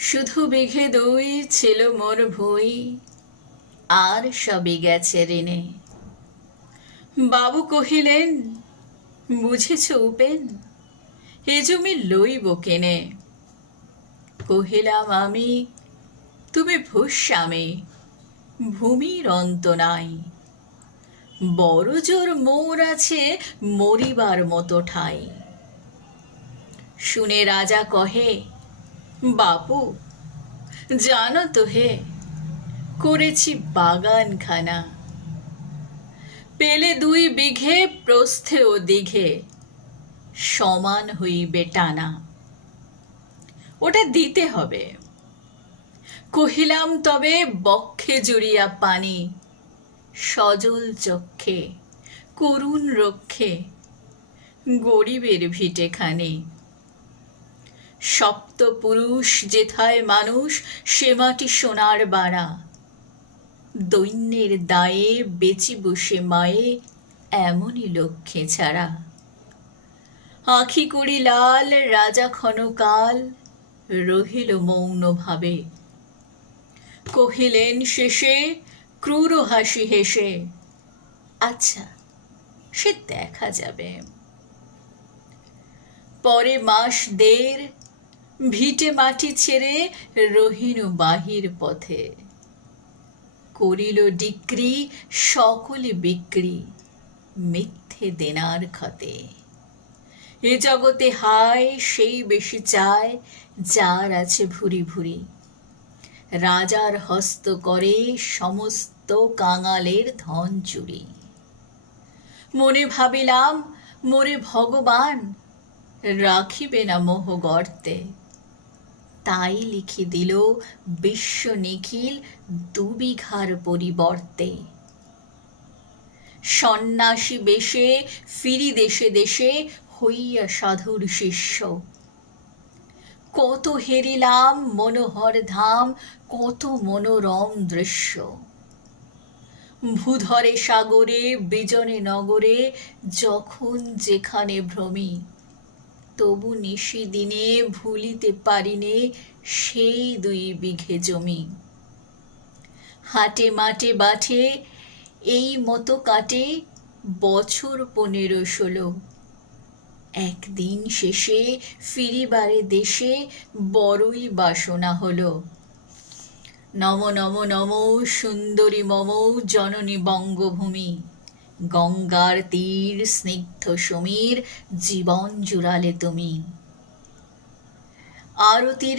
শুধু বিঘে দুই ছিল মোর ভুঁই, আর সবই গেছে ঋণে। বাবু কহিলেন, বুঝেছ উপেন, এ জমি লইব কেনে। কহিলাম আমি, তুমি ভূস্বামী, ভূমির অন্ত নাই। বড় জোর মোর আছে মরিবার মতো ঠাই। শুনে রাজা কহে, বাপু জানো তো হে, করেছি বাগানখানা। পেলে 2 বিঘে প্রস্থে ও দীঘে, সমান হইবে টানা। ওটা দিতে হবে। কহিলাম তবে বক্ষে জুড়িয়া পানি, সজল চক্ষে করুণ রক্ষে, গরিবের ভিটেখানি। সপ্তপুরুষ যেথায় মানুষ, সে মাটি সোনার বাড়া। দৈন্যের দায়ে বেচি বসে মায়ে, এমনই লক্ষ্যে ছাড়া। আঁখি করি লাল, রাজা ক্ষণকাল রহিল মৌন ভাবে। কহিলেন শেষে ক্রূর হাসি হেসে, আচ্ছা সে দেখা যাবে। পরে মাস 1.5 ভিটে মাটি ছেড়ে রহিনু বাহির পথে। করিল ডিক্রি সকলে বিক্রি, মিথ্যে দেনার খাতে। এ জগতে হায় সেই বেশি চায়, যার আছে ভুরি ভুরি। রাজার হস্ত করে সমস্ত কাঙালের ধন চুরি। মনে ভাবিলাম, মোরে ভগবান রাখিবে না মোহ গর্তে। তাই লিখি দিল বিশ্ব নিখিল 2 বিঘার পরিবর্তে। সন্ন্যাসী বেশে ফিরি দেশে দেশে, হইয়া সাধুর শিষ্য। কত হেরিলাম মনোহর ধাম, কত মনোরম দৃশ্য। ভূধরে সাগরে বিজনে নগরে, যখন যেখানে ভ্রমি। তবু নিশি দিনে ভুলিতে পারিনে সেই 2 বিঘে জমি। হাটে মাঠে বাঠে এই মতো কাটে বছর 15-16। একদিন শেষে ফিরিবারে দেশে বড়ই বাসনা হলো। নমো নমো নমো সুন্দরী মম জননী বঙ্গভূমি। গঙ্গার তীর স্নিগ্ধ সমীর, জীবন জুড়ালে তুমি। আরতির